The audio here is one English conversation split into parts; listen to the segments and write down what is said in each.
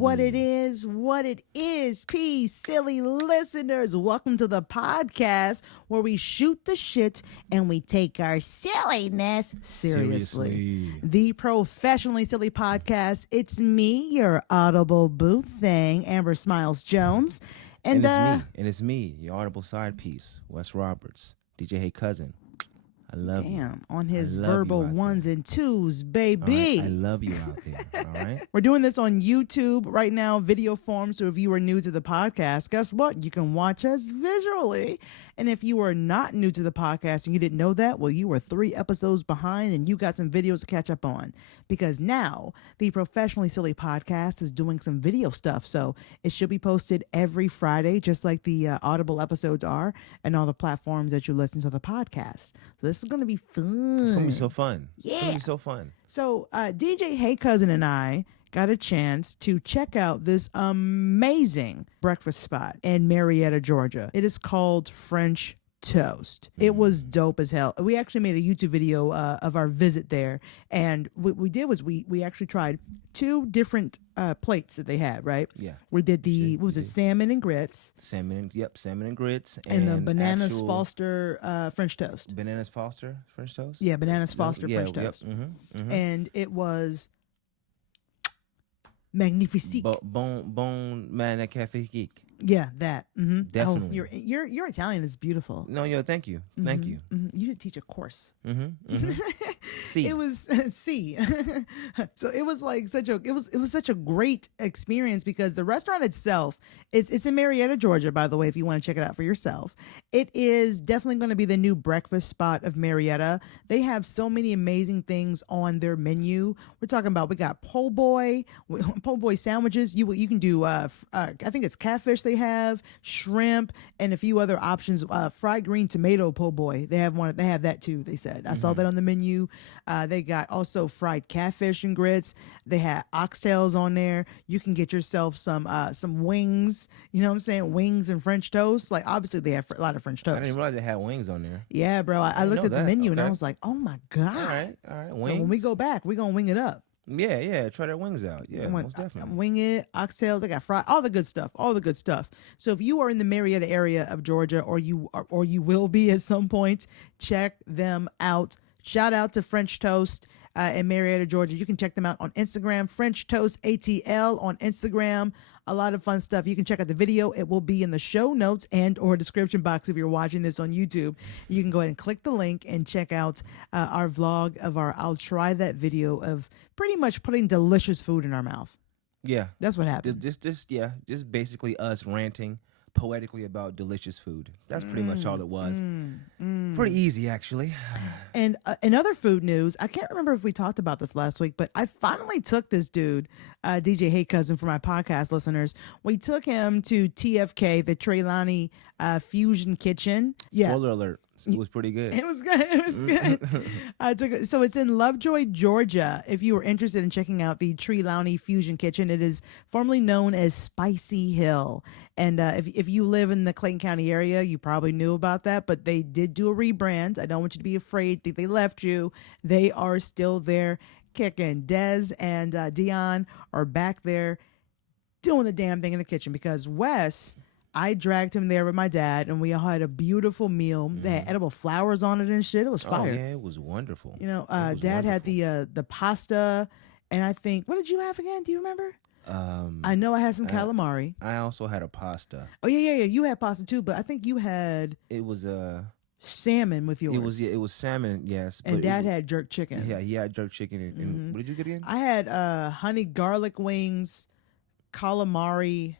What it is, peace, silly listeners. Welcome to the podcast where we shoot the shit and we take our silliness seriously. The Professionally Silly Podcast. It's me, your audible boo thing, Amber Smiles Jones. And it's me, your audible side piece, Wes Roberts, DJ Hey Cousin. I love you. Damn, on his verbal ones and twos, baby. Right, I love you out there, all right? We're doing this on YouTube right now, video form. So if you are new to the podcast, guess what? You can watch us visually. And if you are not new to the podcast and you didn't know that, well, you were 3 episodes behind and you got some videos to catch up on. Because now the Professionally Silly Podcast is doing some video stuff. So it should be posted every Friday, just like the Audible episodes are, and all the platforms that you listen to the podcast. So this is going to be fun. It's going to be so fun. Yeah. It's going to be so fun. So DJ Hey Cousin and I got a chance to check out this amazing breakfast spot in Marietta, Georgia. It is called French Toast. It was dope as hell. We actually made a YouTube video of our visit there, and what we did was we actually tried 2 different plates that they had, right? Yeah. We did salmon and grits. Salmon and grits. And the Bananas Foster French toast. Bananas Foster French toast? Yeah, Bananas Foster French toast. Yep. And it was magnifique. Bon man at Cafe Geek. Yeah, that. Mm-hmm. Definitely. Oh, your Italian is beautiful. No, thank you. Thank you. Mm-hmm. You did teach a course. See. It was see. So it was like it was such a great experience because the restaurant itself, it's in Marietta, Georgia, by the way, if you want to check it out for yourself. It is definitely going to be the new breakfast spot of Marietta. They have so many amazing things on their menu. We're talking about, we got po' boy sandwiches. You can do I think it's catfish they have, shrimp, and a few other options. Fried green tomato po' boy. They have that too, they said. I saw that on the menu. They got also fried catfish and grits. They had oxtails on there. You can get yourself some wings. You know what I'm saying? Wings and French toast. Like, obviously they have a lot of French toast. I didn't realize they had wings on there. Yeah, bro. I looked at the menu and I was like, oh my God. All right. Wings. So when we go back, we're going to wing it up. Yeah. Try their wings out. Yeah, most definitely. Wing it, oxtails. They got fried, all the good stuff. So if you are in the Marietta area of Georgia, or you will be at some point, check them out. Shout out to French Toast in Marietta, Georgia. You can check them out on Instagram, French Toast ATL on Instagram. A lot of fun stuff. You can check out the video. It will be in the show notes and or description box if you're watching this on YouTube. You can go ahead and click the link and check out our vlog of our I'll try that video of pretty much putting delicious food in our mouth. Yeah. That's what happened. Just basically us ranting poetically about delicious food. That's pretty much all it was. Pretty easy, actually. And in other food news, I can't remember if we talked about this last week, but I finally took this dude, DJ Hey Cousin, for my podcast listeners. We took him to TFK, the Treilani Fusion Kitchen. Yeah. Spoiler alert. It was pretty good. It was good. I took it. So it's in Lovejoy, Georgia. If you are interested in checking out the Treilani Fusion Kitchen, it is formerly known as Spicy Hill. And if you live in the Clayton County area, you probably knew about that, but they did do a rebrand. I don't want you to be afraid that they left you. They are still there kicking. Dez and Dion are back there doing the damn thing in the kitchen because Wes, I dragged him there with my dad, and we all had a beautiful meal. They had edible flowers on it and shit. It was fire. Oh, yeah, it was wonderful. You know, Dad had the pasta, and I think, what did you have again? Do you remember? I know I had some calamari. I also had a pasta. Oh, yeah. You had pasta too, but I think you had... It was salmon with yours. It was salmon, yes. And Dad had jerk chicken. Yeah, he had jerk chicken. And what did you get again? I had honey garlic wings, calamari,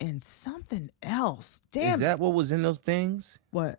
and something else. Damn. Is that what was in those things? What?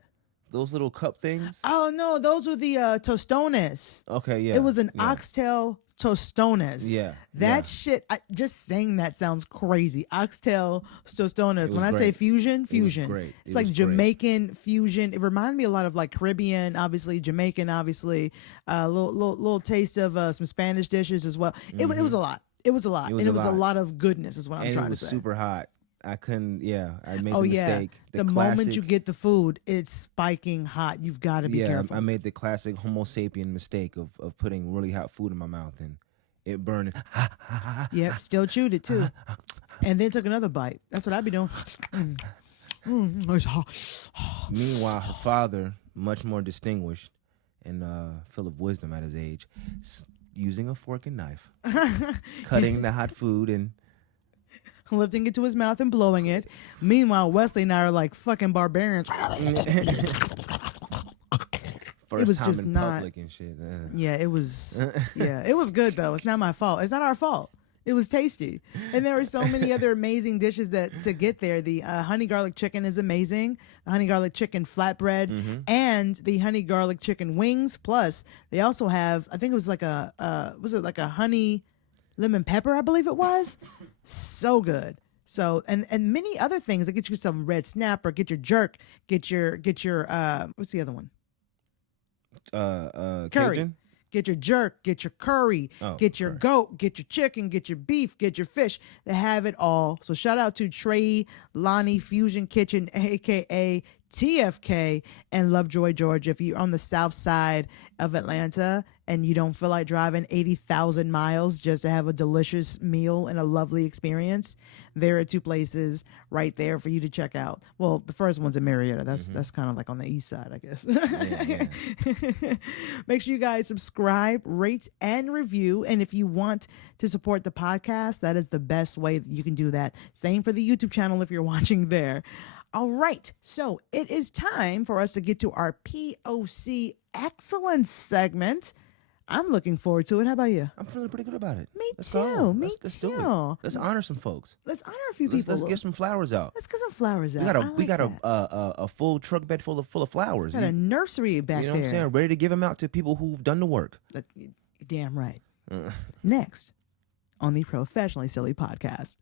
Those little cup things? Oh, no. Those were the tostones. Okay, yeah. It was an oxtail tostones. Yeah. That shit, just saying that sounds crazy. Oxtail tostones. When I say fusion. It was great. It's like Jamaican fusion. It reminded me a lot of like Caribbean, obviously, Jamaican, obviously. Little taste of some Spanish dishes as well. It was a lot. It was a lot. And it was a lot of goodness is what I'm trying to say. It was super hot. I couldn't, I made the mistake. The moment you get the food, it's spiking hot. You've got to be careful. I made the classic Homo sapien mistake of putting really hot food in my mouth, and it burned. Yep, still chewed it too. And then took another bite. That's what I'd be doing. Meanwhile, her father, much more distinguished and full of wisdom at his age, using a fork and knife, cutting the hot food and lifting it to his mouth and blowing it. Meanwhile, Wesley and I are like fucking barbarians. First was time just in not. public and shit. Yeah, it was. Yeah, it was good though. It's not my fault. It's not our fault. It was tasty, and there were so many other amazing dishes that to get there. The honey garlic chicken is amazing. The honey garlic chicken flatbread and the honey garlic chicken wings. Plus, they also have. I think it was like a honey lemon pepper? I believe it was. So good. So and many other things that get you some red snapper, get your jerk, get your what's the other one? Curry. Cajun? Get your jerk, get your curry, get your goat, get your chicken, get your beef, get your fish. They have it all. So shout out to Trey Lonnie Fusion Kitchen, A.K.A. TFK, and Lovejoy, Georgia. If you're on the south side of Atlanta and you don't feel like driving 80,000 miles just to have a delicious meal and a lovely experience, there are two places right there for you to check out. Well, the first one's in Marietta. That's kind of like on the east side, I guess. Yeah. Make sure you guys subscribe, rate, and review. And if you want to support the podcast, that is the best way that you can do that. Same for the YouTube channel if you're watching there. All right, so it is time for us to get to our POC Excellence segment. I'm looking forward to it. How about you? I'm feeling pretty good about it. Me Let's too. go. Me Let's too. do it. Let's honor some folks. Let's honor a few people. Let's get some flowers out. Let's get some flowers out. We got a full truck bed full of flowers. Got a nursery back there. You know what I'm saying? Ready to give them out to people who've done the work. You're damn right. Next on the Professionally Silly podcast.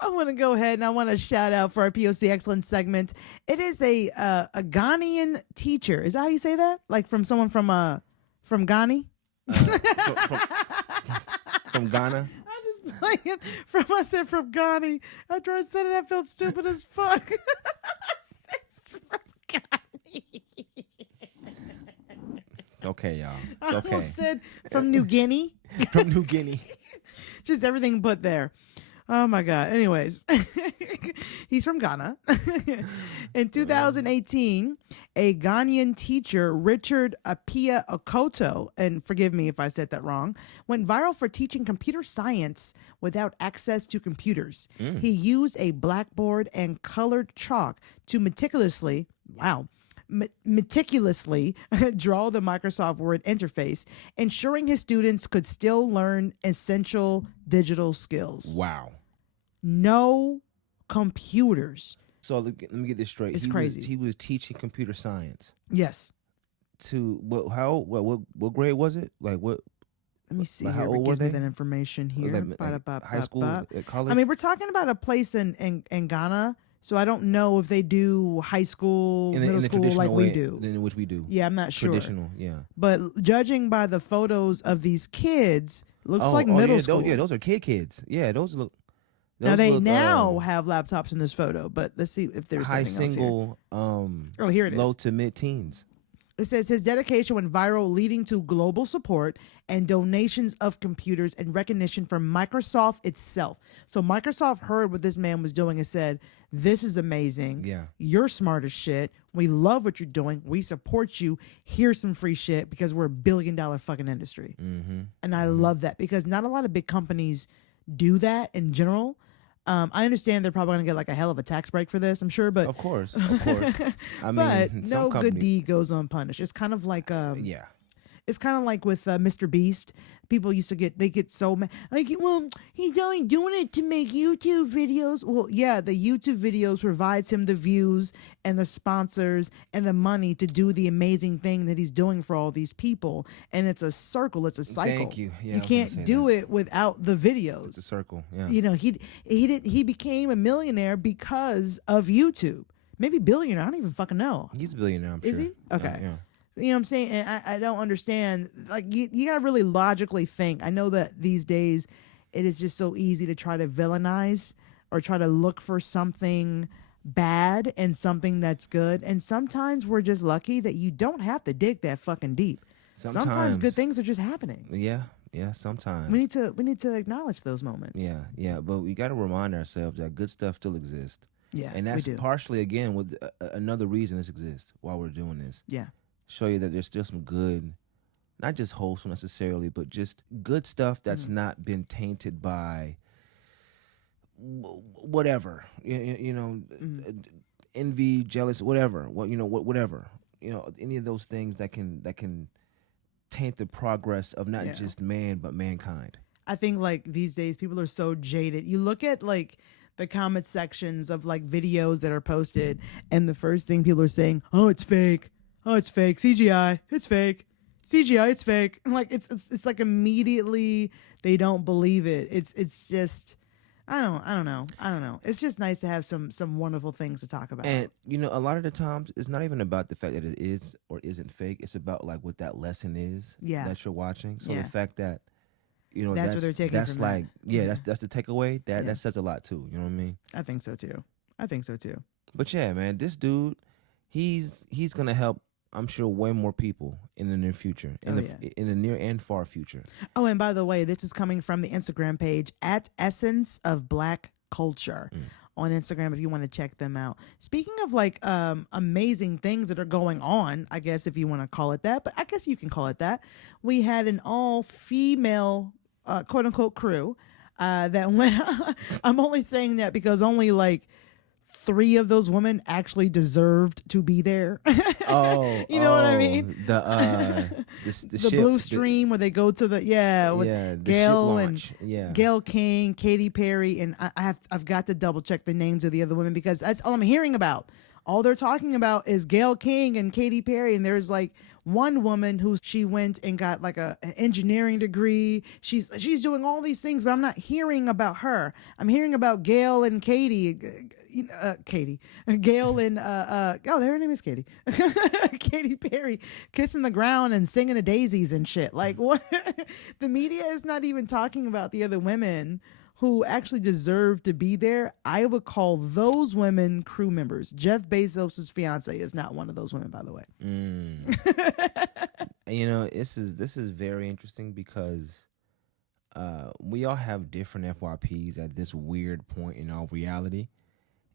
I want to go ahead and I want to shout out for our POC Excellence segment. It is a Ghanaian teacher. Is that how you say that? Like from someone from Ghana? From Ghana? I'm just playing. I said from Ghana. After I said it, I felt stupid as fuck. I said from Ghana. Okay, y'all. It's I okay. almost said from New Guinea. From New Guinea. Just everything but there. Oh my God. Anyways, he's from Ghana. In 2018, a Ghanaian teacher, Richard A.K.A. Okoto, and forgive me if I said that wrong, went viral for teaching computer science without access to computers. He used a blackboard and colored chalk to meticulously draw the Microsoft Word interface, ensuring his students could still learn essential digital skills. Wow. No computers. So let me get this straight. It's crazy. He was teaching computer science. Yes. To what grade was it? Like what? Let me see. Like Here. how It old gives were me they? that information here. High school, college? I mean, we're talking about a place in Ghana, so I don't know if they do high school, middle school like we do. In which we do. Yeah, I'm not sure. Traditional, yeah. But judging by the photos of these kids, looks like middle school. Those are kids. Yeah, those look. Now they have laptops in this photo, but let's see if there's high something single, else here. Here it is. low to mid teens. It says his dedication went viral, leading to global support and donations of computers and recognition from Microsoft itself. So Microsoft heard what this man was doing and said, "This is amazing. Yeah, you're smart as shit. We love what you're doing. We support you. Here's some free shit because we're $1 billion fucking industry." And I love that because not a lot of big companies do that in general. I understand they're probably going to get like a hell of a tax break for this, I'm sure, but of course. I mean, but no some good deed goes unpunished. It's kind of like yeah. It's kind of like with Mr. Beast. People used to get so mad. Like, well, he's only doing it to make YouTube videos. Well, yeah, the YouTube videos provides him the views and the sponsors and the money to do the amazing thing that he's doing for all these people. And it's a circle. It's a cycle. Thank you. Yeah, you can't do it without the videos. It's a circle. Yeah. You know, he became a millionaire because of YouTube. Maybe billionaire. I don't even fucking know. He's a billionaire, I'm sure. Is he? Okay. Yeah. You know what I'm saying? And I don't understand. Like, you got to really logically think. I know that these days it is just so easy to try to villainize or try to look for something bad and something that's good. And sometimes we're just lucky that you don't have to dig that fucking deep. Sometimes good things are just happening. Yeah. Yeah, sometimes. We need to acknowledge those moments. Yeah, but we got to remind ourselves that good stuff still exists. Yeah, And we that's do. partially, again, with another reason this exists while we're doing this. Yeah. Show you that there's still some good, not just wholesome necessarily, but just good stuff that's not been tainted by whatever, envy, jealous, whatever, whatever, any of those things that can taint the progress of not just man but mankind. I think like these days people are so jaded. You look at like the comment sections of like videos that are posted, and the first thing people are saying, "Oh, it's fake. Oh, it's fake. CGI. It's fake. CGI. It's fake." Like it's like immediately they don't believe it. It's just I don't know. It's just nice to have some wonderful things to talk about. And a lot of the times it's not even about the fact that it is or isn't fake. It's about like what that lesson is that you're watching. So the fact that that's what they're taking. That's from like that. that's the takeaway. That says a lot too. You know what I mean? I think so too. But yeah, man, this dude, he's gonna help. I'm sure way more people in the near future, in the near and far future. Oh, and by the way, this is coming from the Instagram page at Essence of Black Culture on Instagram if you want to check them out. Speaking of like amazing things that are going on, I guess if you want to call it that, but I guess you can call it that. We had an all-female quote unquote crew that went. I'm only saying that because only like 3 of those women actually deserved to be there. You know what I mean? The ship, Blue Stream where they go to the with Gail and Gail King, Katy Perry, and I've got to double check the names of the other women because that's all I'm hearing about. All they're talking about is Gail King and Katy Perry, and there's like one woman who she went and got like an engineering degree. She's doing all these things, but I'm not hearing about her. I'm hearing about Gail and Katy, Gail and her name is Katy, Katy Perry kissing the ground and singing the daisies and shit. Like what? The media is not even talking about the other women who actually deserve to be there. I would call those women crew members. Jeff Bezos' fiance is not one of those women, by the way. This is very interesting because we all have different FYPs at this weird point in our reality.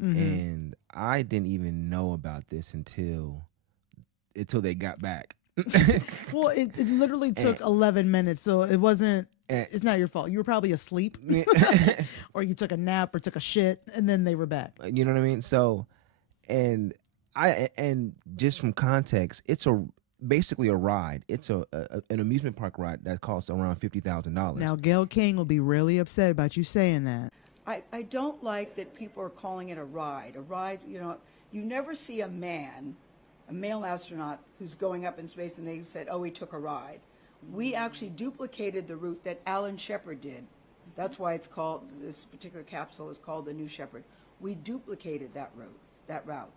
And I didn't even know about this until they got back. Well, it literally took 11 minutes, so it wasn't. It's not your fault. You were probably asleep, or you took a nap or took a shit, and then they were back. You know what I mean? So, and just from context, it's basically a ride. It's an amusement park ride that costs around $50,000. Now, Gail King will be really upset about you saying that. I don't like that people are calling it a ride. A ride, you never see a male astronaut who's going up in space and they said, oh, he took a ride. We actually duplicated the route that Alan Shepard did. That's why it's called, this particular capsule is called the New Shepard. We duplicated that route.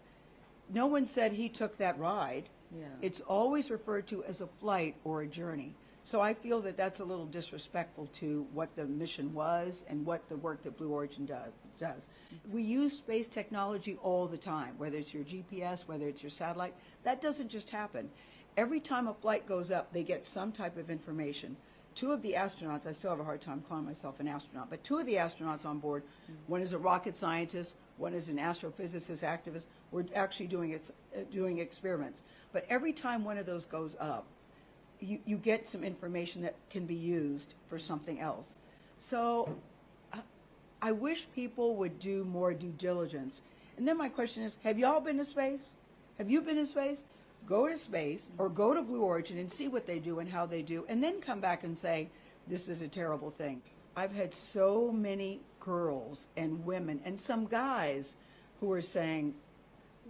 No one said he took that ride. Yeah. It's always referred to as a flight or a journey. So I feel that that's a little disrespectful to what the mission was and what the work that Blue Origin does. We use space technology all the time, whether it's your GPS, whether it's your satellite. That doesn't just happen. Every time a flight goes up, they get some type of information. 2 of the astronauts, I still have a hard time calling myself an astronaut, but 2 of the astronauts on board, one is a rocket scientist, one is an astrophysicist activist. We're actually doing experiments. But every time one of those goes up, you get some information that can be used for something else. So I wish people would do more due diligence. And then my question is, have y'all been to space? Have you been to space? Go to space or go to Blue Origin and see what they do and how they do, and then come back and say, this is a terrible thing. I've had so many girls and women and some guys who are saying,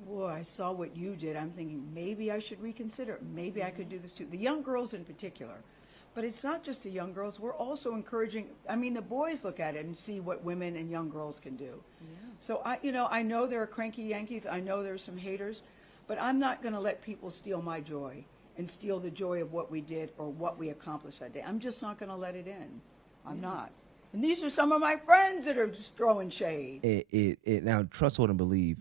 whoa, I saw what you did. I'm thinking maybe I should reconsider. Maybe I could do this too. The young girls in particular. But it's not just the young girls. We're also encouraging, the boys look at it and see what women and young girls can do. Yeah. So I know there are cranky Yankees. I know there are some haters. But I'm not going to let people steal my joy and steal the joy of what we did or what we accomplished that day. I'm just not going to let it in. I'm not. And these are some of my friends that are just throwing shade. Now, trust, hold, and believe.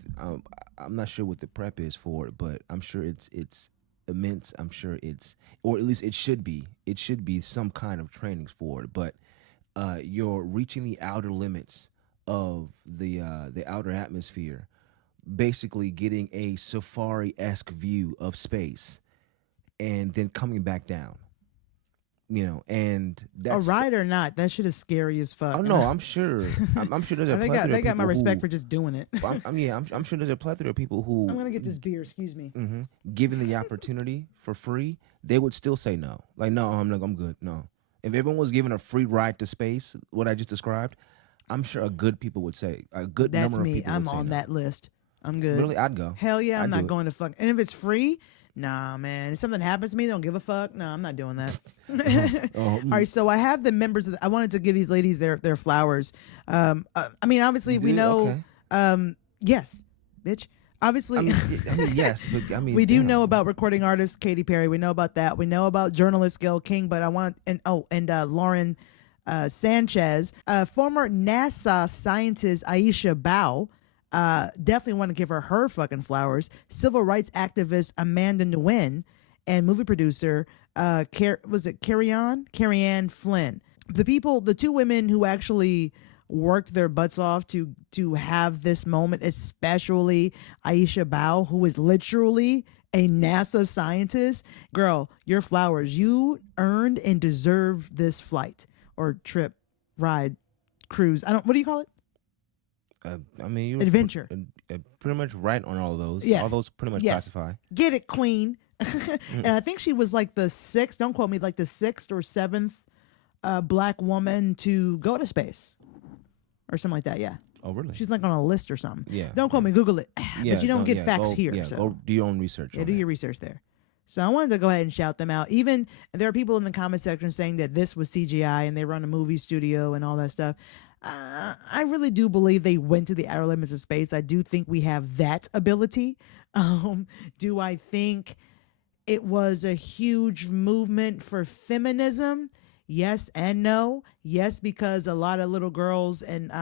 I'm not sure what the prep is for it, but I'm sure it's immense. I'm sure it's, or at least it should be. It should be some kind of trainings for it. But you're reaching the outer limits of the outer atmosphere, basically getting a safari-esque view of space, and then coming back down. And A that's ride or not, that shit is scary as fuck. oh no, I'm sure. I'm sure there's a plethora they of got my people respect who, for just doing it. I'm sure there's a plethora of people who I'm gonna get this beer. Excuse me. given the opportunity for free, they would still say no. Like, no, I'm good. No. If everyone was given a free ride to space, what I just described, I'm sure a good number That's of me. people I'm would say on no. that list. I'm good. Really, I'd go. Hell yeah, I'm I'd not do it. going to fuck. And if it's free, nah, man. If something happens to me, they don't give a fuck. No, I'm not doing that. All right, so I have the members I wanted to give these ladies their flowers. I mean, obviously we know. Okay. Yes, bitch. Obviously, I mean, yes, but I mean, we do damn. know about recording artist Katy Perry. We know about that. We know about journalist Gayle King. But I want and Lauren Sanchez, former NASA scientist Aisha Bao. Definitely want to give her fucking flowers. Civil rights activist Amanda Nguyen and movie producer Carrie Ann Flynn. The two women who actually worked their butts off to have this moment, especially Aisha Bao, who is literally a NASA scientist. Girl, your flowers. You earned and deserve this flight or trip, ride, cruise. What do you call it? I mean, you Adventure. Pretty much right on all those. Yes. All those pretty much Yes. classify. Get it, queen. And I think she was like the sixth, don't quote me, like the sixth or seventh black woman to go to space or something like that. Yeah. Oh, really? She's like on a list or something. Yeah. Don't quote me, Google it. Yeah, But you don't get facts go, here. Yeah, So. go do your own research. Yeah, on do that. your research there. So I wanted to go ahead and shout them out. Even there are people in the comment section saying that this was CGI and they were on a movie studio and all that stuff. I really do believe they went to the outer limits of space. I do think we have that ability. Do I think it was a huge movement for feminism? Yes and no. Yes, because a lot of little girls and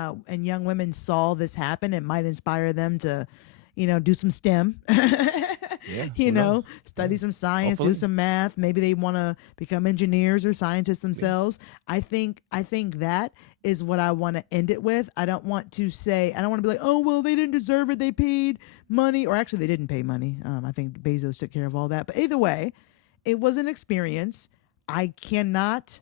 young women saw this happen. It might inspire them to, do some STEM. Yeah, Study some science, Hopefully. do some math. Maybe they want to become engineers or scientists themselves. Yeah. I think that is what I want to end it with. I don't want to be like, oh, well, they didn't deserve it. They paid money. Or actually, they didn't pay money. I think Bezos took care of all that. But either way, it was an experience. I cannot,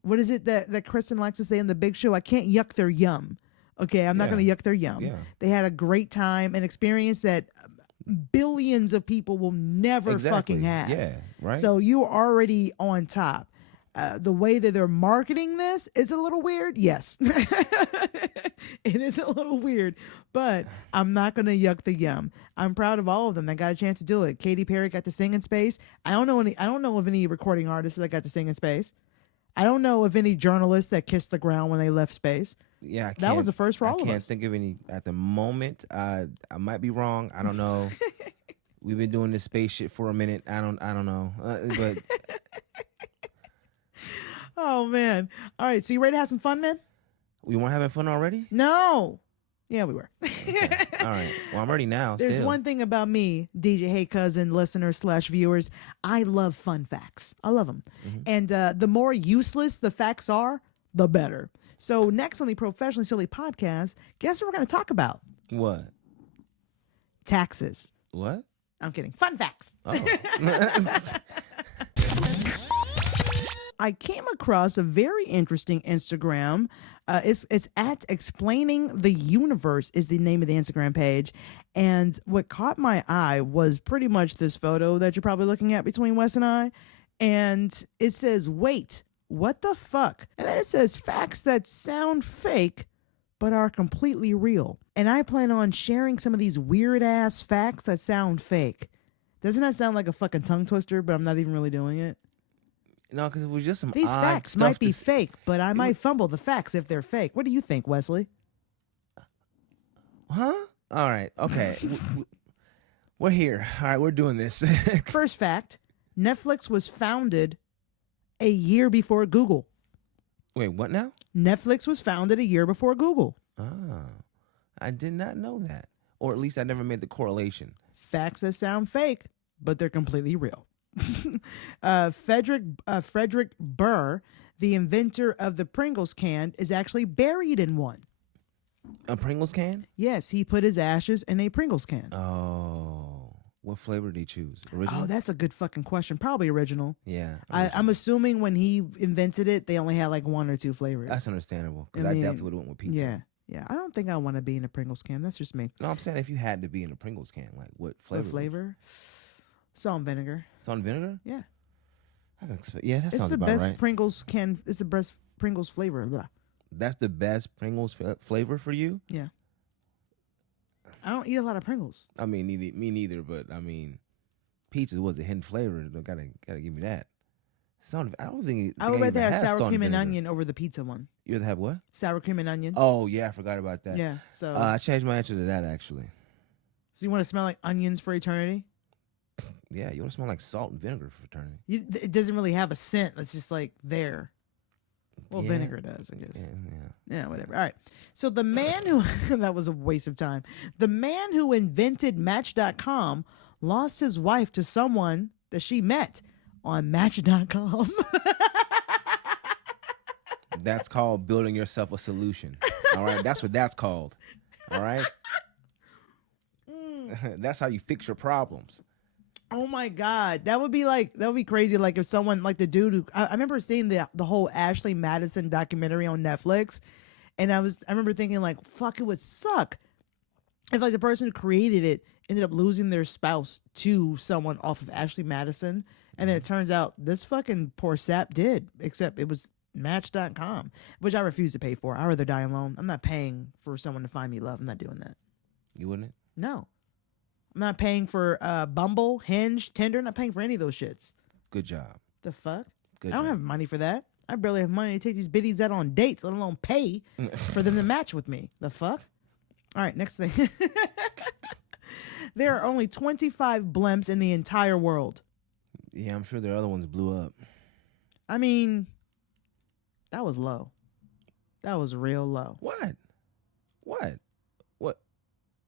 what is it that Kristen likes to say in The Big Show? I can't yuck their yum. Okay, I'm not going to yuck their yum. Yeah. They had a great time, an experience that billions of people will never fucking have. Yeah, right. So you're already on top. The way that they're marketing this is a little weird. Yes, it is a little weird, but I'm not going to yuck the yum. I'm proud of all of them that got a chance to do it. Katy Perry got to sing in space. I don't know of any recording artists that got to sing in space. I don't know of any journalists that kissed the ground when they left space. Yeah, that was the first for all of us. I can't think of any at the moment. I might be wrong. I don't know. We've been doing this space shit for a minute. I don't know. But oh man! All right, so you ready to have some fun, man? We weren't having fun already? No. Yeah, we were. Okay. All right. Well, I'm ready now. There's still. one thing about me, DJ Hey Cousin, listeners / viewers. I love fun facts. I love them. Mm-hmm. And the more useless the facts are, the better. So next on the Professionally Silly podcast, guess what we're going to talk about? What? Taxes. What? I'm kidding. Fun facts. Oh. I came across a very interesting Instagram. It's at Explaining the Universe is the name of the Instagram page. And what caught my eye was pretty much this photo that you're probably looking at between Wes and I. And it says, wait, what the fuck? And then it says facts that sound fake but are completely real. And I plan on sharing some of these weird ass facts that sound fake. Doesn't that sound like a fucking tongue twister, but I'm not even really doing it? No, because it was just some These odd facts stuff might be to fake, but I might fumble the facts if they're fake. What do you think, Wesley? Huh? All right. Okay. We're here. All right. We're doing this. First fact, Netflix was founded a year before Google. Wait, what now? Netflix was founded a year before Google. Oh, I did not know that. Or at least I never made the correlation. Facts that sound fake, but they're completely real. Frederick Burr, the inventor of the Pringles can, is actually buried in one. A Pringles can? Yes, he put his ashes in a Pringles can. Oh, what flavor did he choose? Original? Oh, that's a good fucking question. Probably original. Yeah. I'm assuming when he invented it, they only had like one or two flavors. That's understandable because I definitely would have went with pizza. Yeah. Yeah, I don't think I want to be in a Pringles can. That's just me. No, I'm saying if you had to be in a Pringles can, like what flavor? What flavor? Salt and vinegar. Salt and vinegar? Yeah. I can expect. Yeah, that It's sounds the about best right. Pringles can. It's the best Pringles flavor. Blah. That's the best Pringles flavor for you? Yeah. I don't eat a lot of Pringles. I mean, me neither. But I mean, pizza was a hidden flavor. Gotta give me that. I don't think. I would rather have sour salt cream and vinegar. onion over the pizza one. You rather have what? Sour cream and onion. Oh yeah, I forgot about that. Yeah. So. I changed my answer to that actually. So you want to smell like onions for eternity? Yeah, you want to smell like salt and vinegar for eternity. It doesn't really have a scent. It's just like there. Well, Yeah. vinegar does, I guess. Yeah. Yeah, whatever. All right. So the man who that was a waste of time. The man who invented Match.com lost his wife to someone that she met on Match.com. That's called building yourself a solution. All right, that's what that's called. All right. That's how you fix your problems. Oh my God. That would be crazy. Like if someone like the dude who I remember seeing the whole Ashley Madison documentary on Netflix. And I remember thinking like, fuck, it would suck if like the person who created it ended up losing their spouse to someone off of Ashley Madison. And then it turns out this fucking poor sap did, except it was Match.com, which I refuse to pay for. I'd rather die alone. I'm not paying for someone to find me love. I'm not doing that. You wouldn't? No. I'm not paying for Bumble, Hinge, Tinder. I'm not paying for any of those shits. Good job. The fuck? Good I don't job. have money for that. I barely have money to take these biddies out on dates, let alone pay for them to match with me. The fuck? All right, next thing. There are only 25 blimps in the entire world. Yeah, I'm sure the other ones blew up. I mean, that was low. That was real low. What?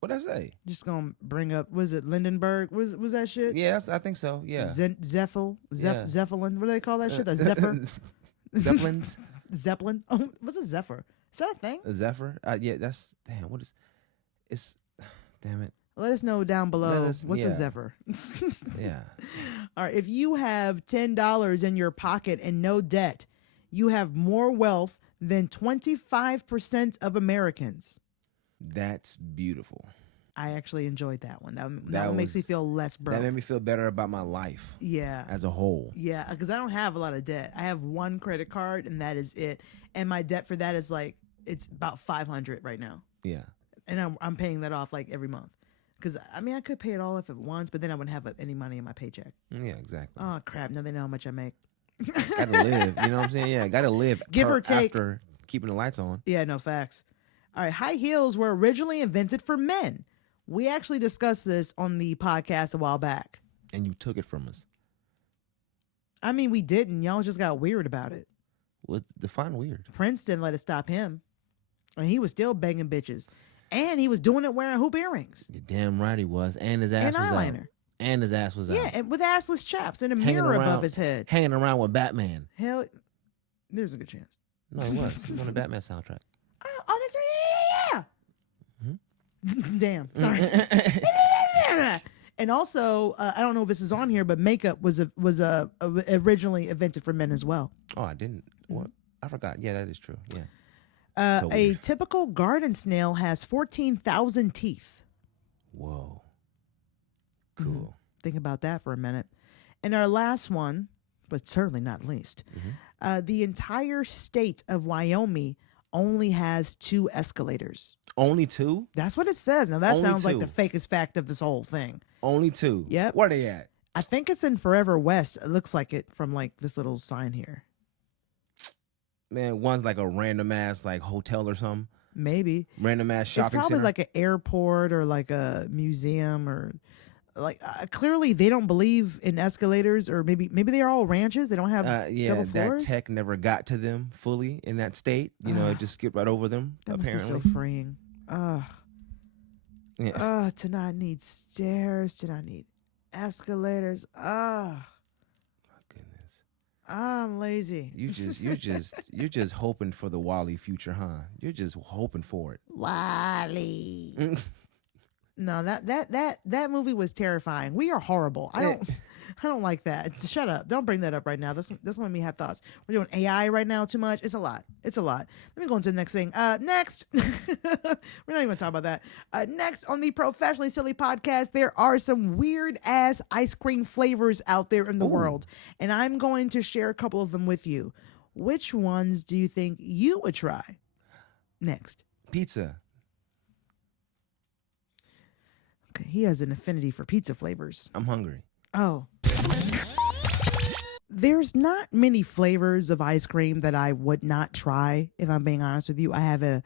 What'd I say? Just gonna bring up, was it Lindenberg? Was that shit? Yeah, I think so. Yeah. Zeppelin? Yeah. Zeppelin? What do they call that shit? A Zephyr? Zeppelins? Zeppelin? Oh, what's a Zephyr? Is that a thing? A Zephyr? Yeah, that's damn. What is? It's damn it. Let us know down below. What's yeah. a Zephyr? Yeah. All right. If you have $10 in your pocket and no debt, you have more wealth than 25% of Americans. That's beautiful. I actually enjoyed that one. That one makes me feel less broke. That made me feel better about my life. Yeah. As a whole. Yeah, because I don't have a lot of debt. I have one credit card, and that is it. And my debt for that is like, it's about $500 right now. Yeah. And I'm paying that off like every month. Because, I mean, I could pay it all off at once, but then I wouldn't have any money in my paycheck. Yeah, exactly. Oh, crap. Now they know how much I make. Gotta live. You know what I'm saying? Yeah, gotta live. Give or take. After keeping the lights on. Yeah, no, facts. All right, high heels were originally invented for men. We actually discussed this on the podcast a while back. And you took it from us. I mean, we didn't. Y'all just got weird about it. What? Define weird. Prince didn't let it stop him. And he was still banging bitches. And he was doing it wearing hoop earrings. You're damn right he was. And his ass and was eyeliner. out. And his ass was out. Yeah, and with assless chaps and a Hanging mirror around- above his head. Hanging around with Batman. Hell, there's a good chance. No, he was. He was on the Batman soundtrack. Oh, that's right. Yeah. Mm-hmm. Damn. Sorry. And also, I don't know if this is on here, but makeup was originally invented for men as well. Oh, I didn't. What? I forgot. Yeah, that is true. Yeah. So A weird. typical garden snail has 14,000 teeth. Whoa. Cool. Think about that for a minute. And our last one, but certainly not least, the entire state of Wyoming only has 2 escalators. Only 2? That's what it says. Now, that Only sounds like 2. the fakest fact of this whole thing. Only 2. Yep. Where they at? I think it's in Forever West. It looks like it from like this little sign here. Man, one's like a random ass like hotel or something. Maybe. Random ass shopping It's probably center. like an airport or like a museum or like clearly they don't believe in escalators, or maybe they are all ranches. They don't have Yeah, double that floors. tech never got to them fully in that state. You know, it just skipped right over them. That apparently. must be so freeing. Yeah. To not need stairs, to not need Escalators. Ah, My goodness. I'm lazy. You're just hoping for the Wally future, huh? You're just hoping for it. Wally. No, that movie was terrifying. We are horrible. I don't like that. Shut up. Don't bring that up right now. That's gonna make me have thoughts. We're doing AI right now too much. It's a lot. It's a lot. Let me go into the next thing. Next. We're not even talking about that. Next on the Professionally Silly podcast, there are some weird ass ice cream flavors out there in the world. And I'm going to share a couple of them with you. Which ones do you think you would try? Next. Pizza. Okay, he has an affinity for pizza flavors. I'm hungry. Oh. There's not many flavors of ice cream that I would not try, if I'm being honest with you. I have a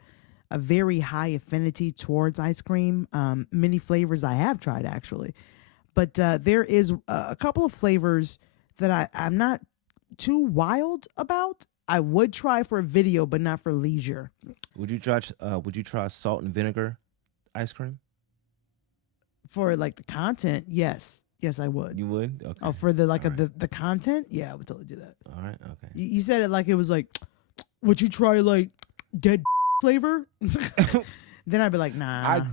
very high affinity towards ice cream. Many flavors I have tried, actually. But there is a couple of flavors that I'm not too wild about. I would try for a video, but not for leisure. Would you try salt and vinegar ice cream? For like the content, yes. Yes, I would. You would? Okay. Oh, for the the content? Yeah, I would totally do that. All right, okay. You said it like it was like, would you try like dead flavor? Then I'd be like, nah. I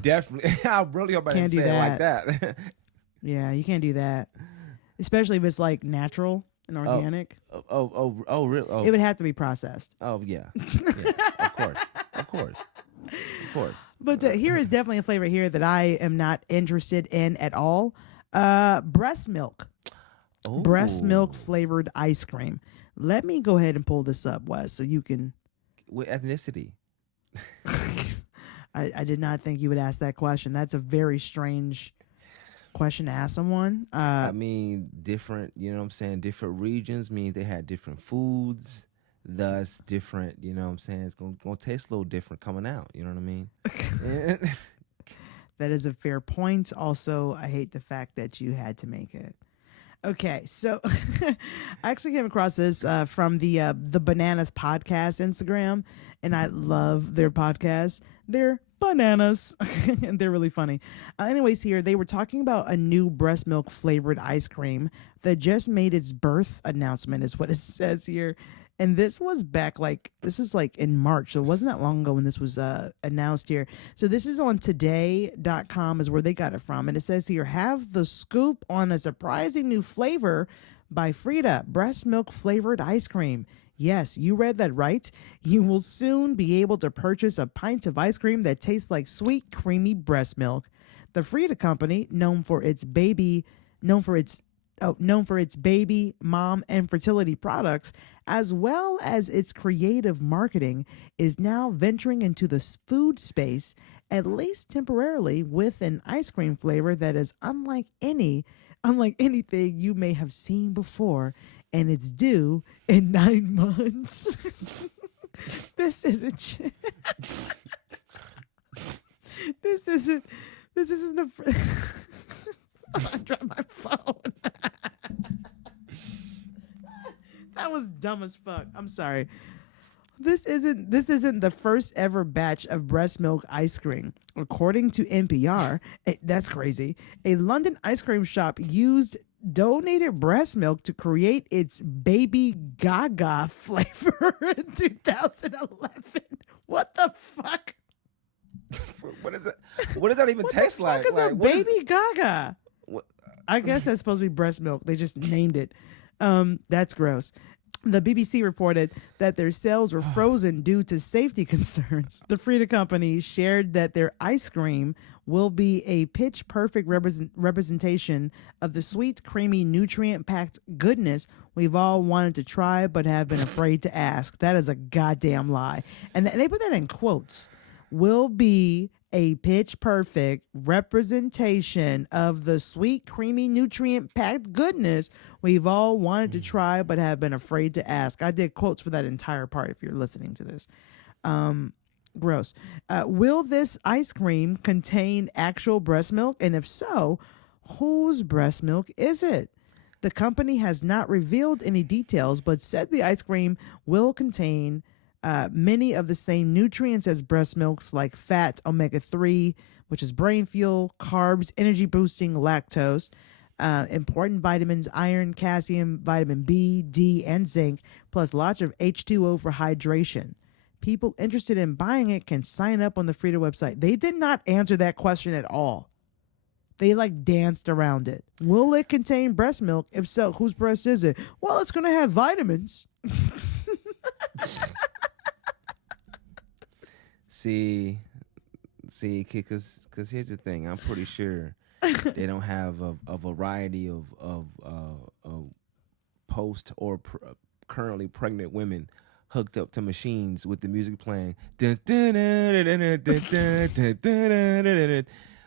really hope I didn't say it like that. Yeah, you can't do that. Especially if it's like natural and organic. Really? Oh. It would have to be processed. Oh, yeah. Of course. But here is definitely a flavor here that I am not interested in at all. Breast milk. Ooh. Breast milk flavored ice cream. Let me go ahead and pull this up, Wes, so you can. With ethnicity. I did not think you would ask that question. That's a very strange question to ask someone. I mean, different, you know what I'm saying? Different regions mean they had different foods, thus different, you know what I'm saying? It's going to taste a little different coming out, you know what I mean? That is a fair point. Also, I hate the fact that you had to make it. Okay, so I actually came across this from the Bananas podcast Instagram, and I love their podcast. They're bananas, and they're really funny. Anyways, here they were talking about a new breast milk flavored ice cream that just made its birth announcement, is what it says here. And this was back this is in March. So it wasn't that long ago when this was announced here. So this is on today.com is where they got it from. And it says here, have the scoop on a surprising new flavor by Frida, breast milk flavored ice cream. Yes, you read that right. You will soon be able to purchase a pint of ice cream that tastes like sweet, creamy breast milk. The Frida company, known for its baby, mom, and fertility products, as well as its creative marketing, is now venturing into the food space, at least temporarily, with an ice cream flavor that is unlike anything you may have seen before, and it's due in 9 months. This isn't the I dropped my phone. That was dumb as fuck. I'm sorry. This isn't the first ever batch of breast milk ice cream. According to NPR, that's crazy. A London ice cream shop used donated breast milk to create its Baby Gaga flavor in 2011. What the fuck? What is that? What does that even taste like? What the fuck is a Baby Gaga? I guess that's supposed to be breast milk. They just named it. That's gross. The BBC reported that their sales were frozen due to safety concerns. The Frida company shared that their ice cream will be a pitch-perfect representation of the sweet, creamy, nutrient-packed goodness we've all wanted to try but have been afraid to ask. That is a goddamn lie. And they put that in quotes. Will be a pitch-perfect representation of the sweet, creamy, nutrient-packed goodness we've all wanted to try but have been afraid to ask. I did quotes for that entire part if you're listening to this. Gross. Will this ice cream contain actual breast milk? And if so, whose breast milk is it? The company has not revealed any details, but said the ice cream will contain many of the same nutrients as breast milks, like fat, omega-3, which is brain fuel, carbs, energy boosting, lactose. Important vitamins, iron, calcium, vitamin B, D, and zinc, plus lots of H2O for hydration. People interested in buying it can sign up on the Frida website. They did not answer that question at all. They like danced around it. Will it contain breast milk? If so, whose breast is it? Well, it's going to have vitamins. See, because here's the thing. I'm pretty sure they don't have a variety of post or currently pregnant women hooked up to machines with the music playing.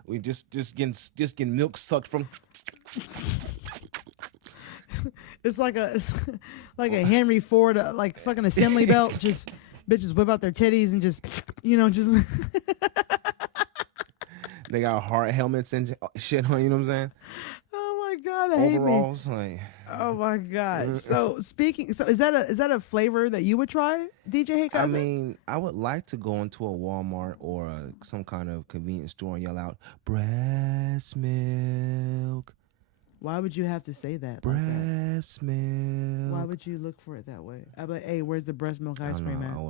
We just getting milk sucked from. It's like a Henry Ford like fucking assembly belt. Just bitches whip out their titties and just just. They got hard helmets and shit on. You know what I'm saying? Oh my god, I hate me. Overalls, like. Oh my god. So is that a flavor that you would try, DJ Hey I Cousin? mean, I would like to go into a Walmart or some kind of convenience store and yell out breast milk. Why would you have to say that? Breast milk. Why would you look for it that way? I'd be like, hey, where's the breast milk ice cream at? I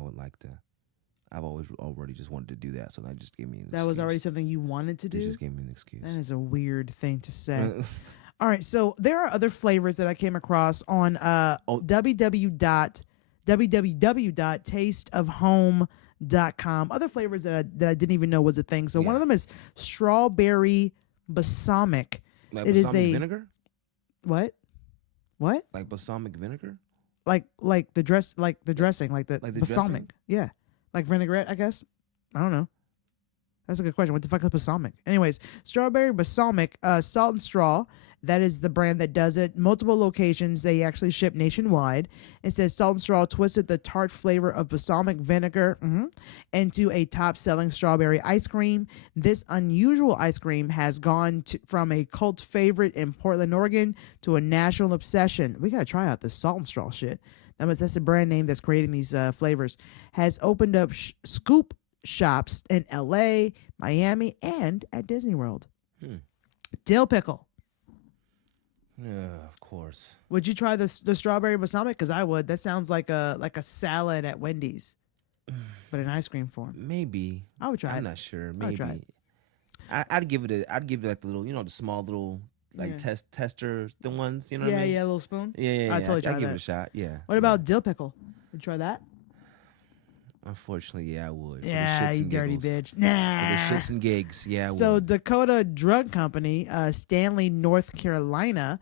would like to. I've already just wanted to do that, so that just gave me an excuse. That was already something you wanted to do? It just gave me an excuse. That is a weird thing to say. All right, so there are other flavors that I came across on www.tasteofhome.com. Other flavors that I didn't even know was a thing. So one of them is strawberry balsamic. Like it balsamic is vinegar? What? Like balsamic vinegar? Like the dressing, like the balsamic. dressing? Yeah. Like vinaigrette, I guess. I don't know. That's a good question. What the fuck is balsamic? Anyways, strawberry balsamic, salt and straw. That is the brand that does it. Multiple locations. They actually ship nationwide. It says Salt and Straw twisted the tart flavor of balsamic vinegar into a top-selling strawberry ice cream. This unusual ice cream has gone from a cult favorite in Portland, Oregon, to a national obsession. We got to try out the Salt and Straw shit. That's the brand name that's creating these flavors. Has opened up scoop shops in L.A., Miami, and at Disney World. Dill pickle. Yeah, of course. Would you try the strawberry balsamic? Because I would. That sounds like a salad at Wendy's, but in ice cream form. Maybe. I would try it. I'm not sure. I would Maybe. try it. I'd give it like the little, the small little tester, the ones, you know what I mean? Yeah, a little spoon. Yeah. I'd totally try I'd give that. it a shot. Yeah. What about dill pickle? Would you try that? Unfortunately, yeah, I would. For Yeah, the shits you and dirty giggles. bitch. Nah. For the shits and gigs, yeah, I So would. Dakota Drug Company, Stanley, North Dakota,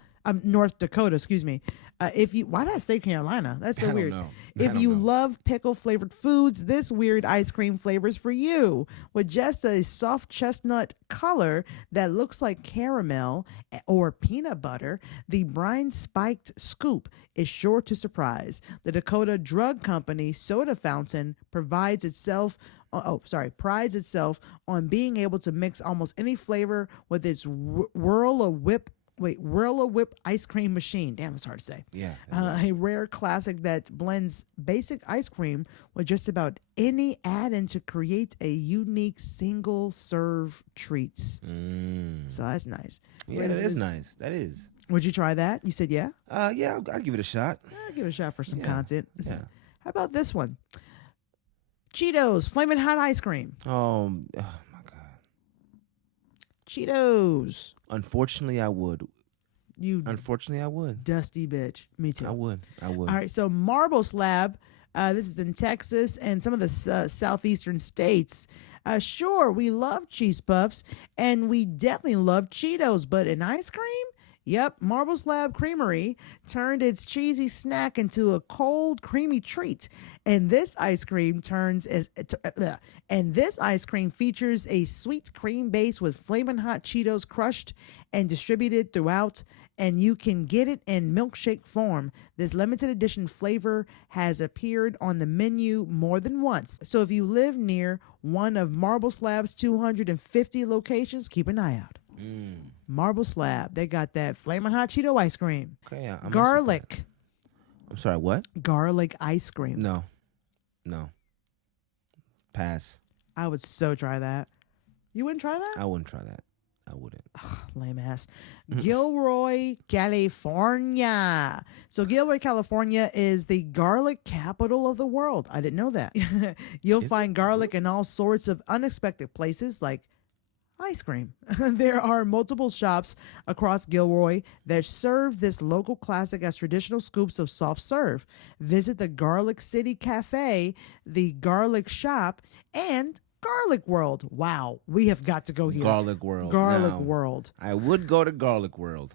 excuse me. Why did I say Carolina? That's so I don't weird. know. If you love pickle flavored foods, this weird ice cream flavor is for you. With just a soft chestnut color that looks like caramel or peanut butter, the brine spiked scoop is sure to surprise. The Dakota Drug Company soda fountain prides itself on being able to mix almost any flavor with its Whirl-A-Whip ice cream machine. Damn, it's hard to say. Yeah. A rare classic that blends basic ice cream with just about any add-in to create a unique single-serve treats. So that's nice. Yeah, that is nice. That is. Would you try that? You said yeah? Yeah, I'll give it a shot. I'll give it a shot for some content. Yeah. How about this one? Cheetos Flamin' Hot Ice Cream. Oh my God. Cheetos. Unfortunately, I would. Unfortunately, I would. Dusty bitch. Me too. I would. All right, so Marble Slab. This is in Texas and some of the southeastern states. Sure, we love cheese puffs, and we definitely love Cheetos, but in ice cream? Yep, Marble Slab Creamery turned its cheesy snack into a cold, creamy treat. And this ice cream features a sweet cream base with flaming hot Cheetos crushed and distributed throughout, and you can get it in milkshake form. This limited edition flavor has appeared on the menu more than once. So if you live near one of Marble Slab's 250 locations, keep an eye out. Marble Slab. They got that flaming hot Cheeto ice cream. Okay, I'm garlic. I'm sorry, what? Garlic ice cream. No. Pass. I would so try that. You wouldn't try that? I wouldn't try that. I wouldn't. Lame ass. Gilroy, California. So Gilroy, California is the garlic capital of the world. I didn't know that. You'll Is find it? garlic in all sorts of unexpected places like ice cream. There are multiple shops across Gilroy that serve this local classic as traditional scoops of soft serve. Visit the Garlic City Cafe, the Garlic Shop, and Garlic World. Wow, we have got to go here. Garlic World. Garlic Now, World. I would go to Garlic World.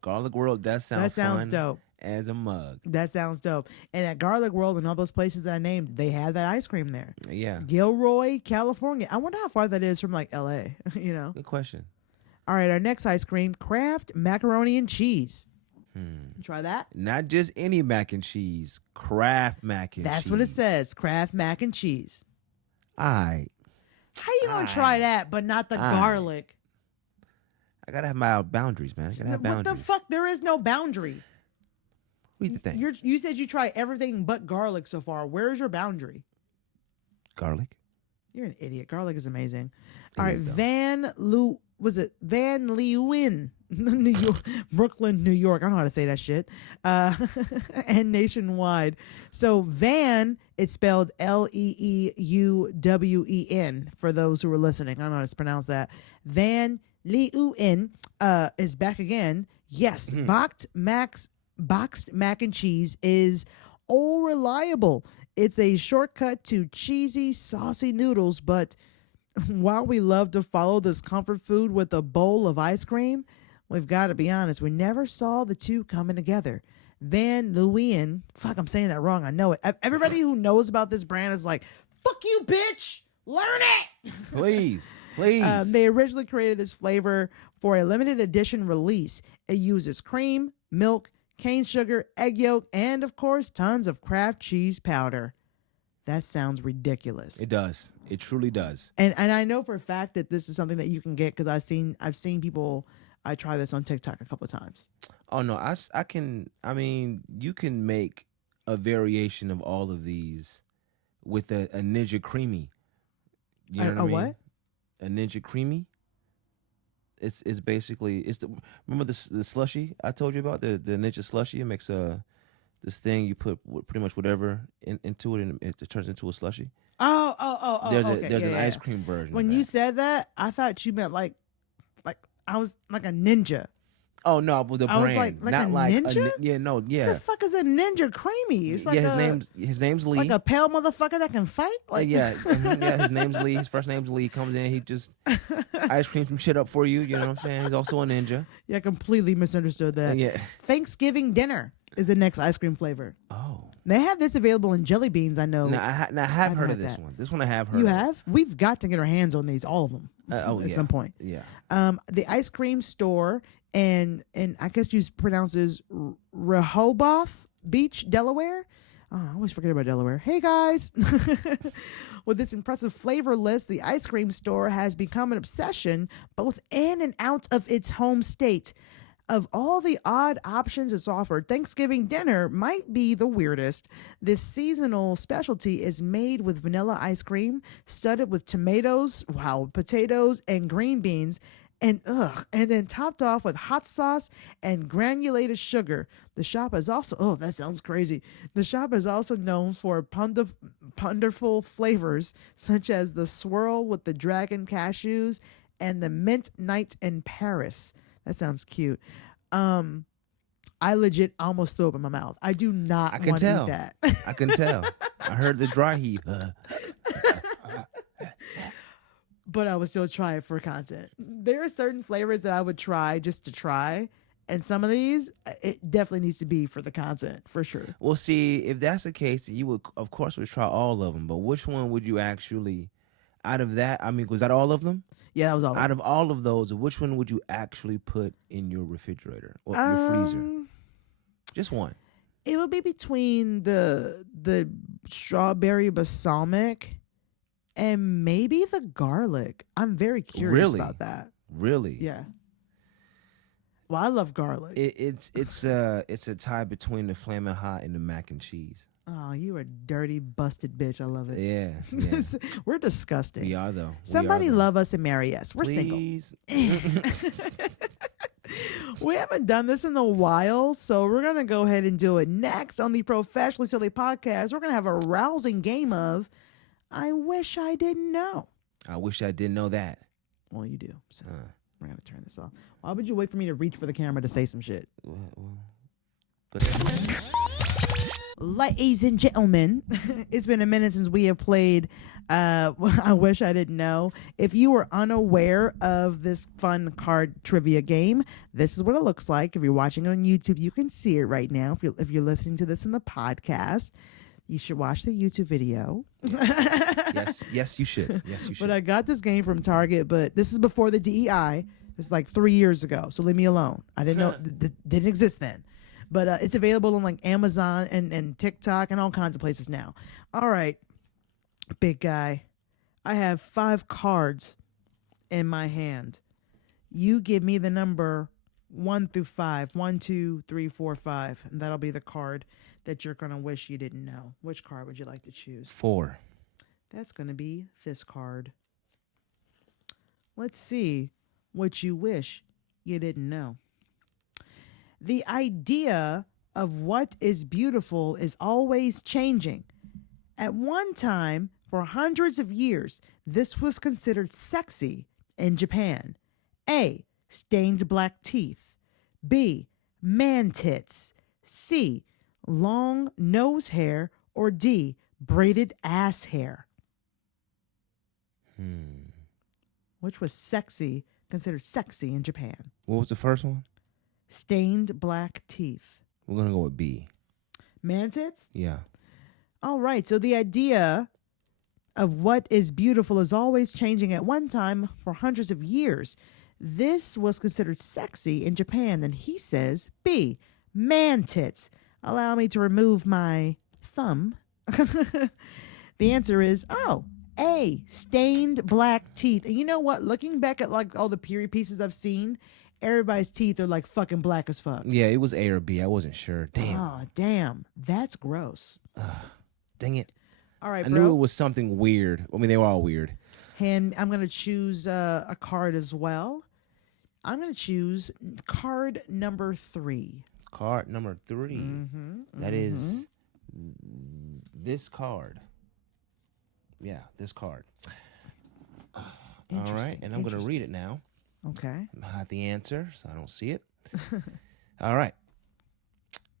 Garlic World, that sounds fun dope. as a mug. That sounds dope. And at Garlic World and all those places that I named, they have that ice cream there. Yeah. Gilroy, California. I wonder how far that is from like LA, you know? Good question. All right, our next ice cream, Kraft macaroni and cheese. Try that. Not just any mac and cheese, Kraft mac and cheese. That's what it says, Kraft mac and cheese. How you gonna try that, but not the garlic? I gotta have my boundaries, man. I gotta have boundaries. What the fuck? There is no boundary. Read the thing. You said you try everything but garlic so far. Where's your boundary? Garlic. You're an idiot. Garlic is amazing. It All right, is, though. Van Leeuwen, New York, Brooklyn, New York. I don't know how to say that shit. And nationwide. So Van, it's spelled Leeuwen for those who are listening. I don't know how to pronounce that. Van Leeuwen is back again. Yes, boxed mac and cheese is all reliable. It's a shortcut to cheesy, saucy noodles, but while we love to follow this comfort food with a bowl of ice cream, we've got to be honest, we never saw the two coming together. Van Leeuwen, fuck, I'm saying that wrong. I know it. Everybody who knows about this brand is like, fuck you, bitch. Learn it. Please. They originally created this flavor for a limited edition release. It uses cream, milk, cane sugar, egg yolk, and of course, tons of Kraft cheese powder. That sounds ridiculous. It does. It truly does. And I know for a fact that this is something that you can get because I've seen people. I try this on TikTok a couple of times. Oh no, I can. I mean, you can make a variation of all of these with a Ninja Creamy. You know what I mean? What? A Ninja Creamy. It's basically remember the slushy I told you about the Ninja slushy. It makes this thing you put pretty much whatever into it and it turns into a slushy. Oh. There's Okay. an ice cream version. When of you that. said that, I thought you meant like I was like a ninja. Oh no, but the I was brand, like not a like ninja? yeah. What the fuck is a ninja creamy? It's like his name's Lee. like a pale motherfucker that can fight. Like yeah, his name's Lee. His first name's Lee. Comes in, he just ice cream some shit up for you. You know what I'm saying? He's also a ninja. Yeah, I completely misunderstood that. Yeah. Thanksgiving dinner is the next ice cream flavor. Oh. They have this available in jelly beans. I know. Now I have heard of had this that. one. This one I have heard. You of. have? We've got to get our hands on these, all of them, at some point. Yeah. The ice cream store and I guess you pronounce this Rehoboth Beach, Delaware. Oh, I always forget about Delaware. Hey guys. With its impressive flavor list, the ice cream store has become an obsession both in and out of its home state. Of all the odd options it's offered, Thanksgiving dinner might be the weirdest. This seasonal specialty is made with vanilla ice cream, studded with tomatoes, potatoes, and green beans, and then topped off with hot sauce and granulated sugar. The shop is also, that sounds crazy. The shop is also known for wonderful flavors, such as the swirl with the dragon cashews and the mint night in Paris. That sounds cute. I legit almost threw up in my mouth. I do not want to eat that. I can tell. I heard the dry heave. But I would still try it for content. There are certain flavors that I would try just to try. And some of these, it definitely needs to be for the content, for sure. Well, see, if that's the case, you would, of course, try all of them. But which one would you actually, out of that, I mean, was that all of them? Yeah, that was all. Out of all of those, which one would you actually put in your refrigerator or your freezer? Just one. It would be between the strawberry balsamic and maybe the garlic. I'm very curious about that. Really? Yeah. Well, I love garlic. It's a tie between the Flamin' Hot and the mac and cheese. Oh, you a dirty, busted bitch. I love it. Yeah, yeah. We're disgusting. We are though. Somebody love us and marry us. We're Please. single. We haven't done this in a while, so we're going to go ahead and do it. Next on the Professionally Silly Podcast, we're going to have a rousing game of I Wish I Didn't Know. I wish I didn't know that. Well, you do. So we're going to turn this off. Why would you wait for me to reach for the camera to say some shit? Well, go ahead. Ladies and gentlemen, it's been a minute since we have played I Wish I Didn't Know. If you were unaware of this fun card trivia game, this is what it looks like. If you're watching it on YouTube, you can see it right now. If you're listening to this in the podcast, you should watch the YouTube video. Yes, you should. Yes, you should. But I got this game from Target, but this is before the DEI. It's like 3 years ago, so leave me alone. I didn't know it didn't exist then. But it's available on like Amazon and TikTok and all kinds of places now. All right, big guy. I have 5 cards in my hand. You give me the number 1 through 5. 1, 2, 3, 4, 5. And that'll be the card that you're going to wish you didn't know. Which card would you like to choose? 4. That's going to be this card. Let's see what you wish you didn't know. The idea of what is beautiful is always changing. At one time, for hundreds of years, this was considered sexy in Japan. A. Stained black teeth. B. Man tits. C. Long nose hair. Or D. Braided ass hair. Which was considered sexy in Japan. What was the first one? Stained black teeth. We're going to go with B. Man tits? Yeah. All right. So the idea of what is beautiful is always changing. At one time, for hundreds of years, this was considered sexy in Japan. And he says, B, man tits. Allow me to remove my thumb. The answer is, A, stained black teeth. And you know what? Looking back at like all the period pieces I've seen, everybody's teeth are like fucking black as fuck. Yeah, it was A or B. I wasn't sure. Damn. Oh, damn. That's gross. Dang it. All right, I bro. knew it was something weird. I mean, they were all weird. And I'm going to choose a card as well. I'm going to choose card number 3. Card number 3. That is this card. Yeah, this card. All right, and I'm going to read it now. Okay. I have the answer, so I don't see it. All right.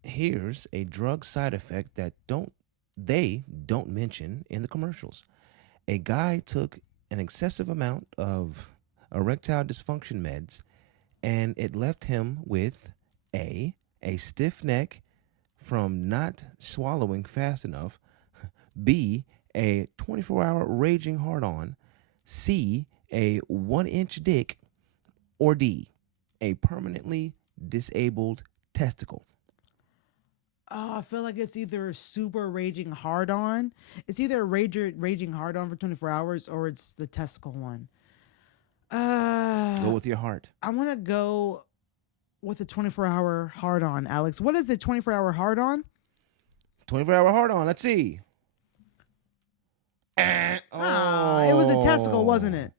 Here's a drug side effect that they don't mention in the commercials. A guy took an excessive amount of erectile dysfunction meds, and it left him with A, stiff neck from not swallowing fast enough, B, a 24-hour raging hard-on, C, a 1-inch dick, or D, a permanently disabled testicle. Oh, I feel like it's either a super raging hard on. It's either a raging hard on for 24 hours or it's the testicle one. Go with your heart. I want to go with the 24-hour hard on, Alex. What is the 24-hour hard on? 24-hour hard on. Let's see. It was the testicle, wasn't it?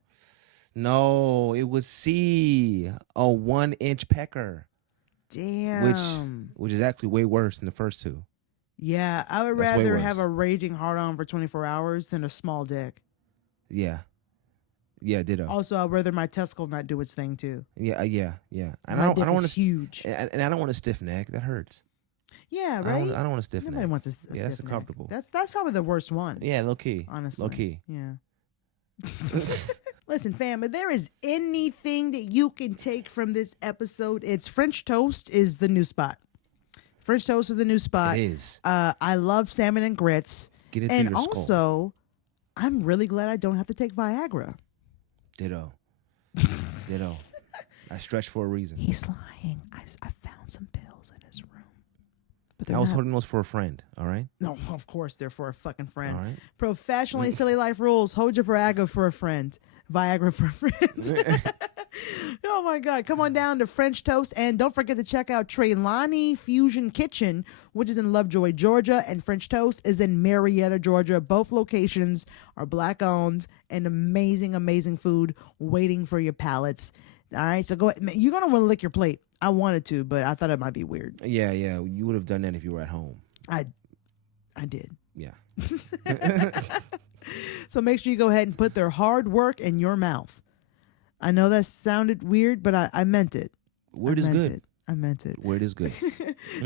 No, it was C, a 1-inch pecker. Damn. Which is actually way worse than the first two. Yeah, I would That's way rather worse. have a raging hard on for 24 hours than a small dick. Yeah. Yeah, ditto. Also, I'd rather my testicle not do its thing too. Yeah. And My I dick don't want is huge. and I don't want a stiff neck. That hurts. Yeah, right. I don't want a stiff Nobody neck. wants a Yeah, that's stiff neck. uncomfortable. That's probably the worst one. Yeah, low key. Honestly. Low key. Yeah. Listen, fam, if there is anything that you can take from this episode, it's French toast is the new spot. French toast is the new spot. It is. I love salmon and grits. Get it through And your skull. also, I'm really glad I don't have to take Viagra. Ditto. Ditto. I stretch for a reason. He's lying. I found some pills in his room. But I was holding those for a friend, all right? No, of course they're for a fucking friend. All right. Professionally Silly Life rules. Hold your Viagra for a friend. Viagra for friends. Oh my God. Come on down to French Toast. And don't forget to check out Treylani Fusion Kitchen, which is in Lovejoy, Georgia. And French Toast is in Marietta, Georgia. Both locations are Black owned and amazing, amazing food waiting for your palates. All right. So go ahead. You're going to want to lick your plate. I wanted to, but I thought it might be weird. Yeah. You would have done that if you were at home. I did. Yeah. So make sure you go ahead and put their hard work in your mouth. I know that sounded weird, but I meant it. Word is good. I meant it. Word is good.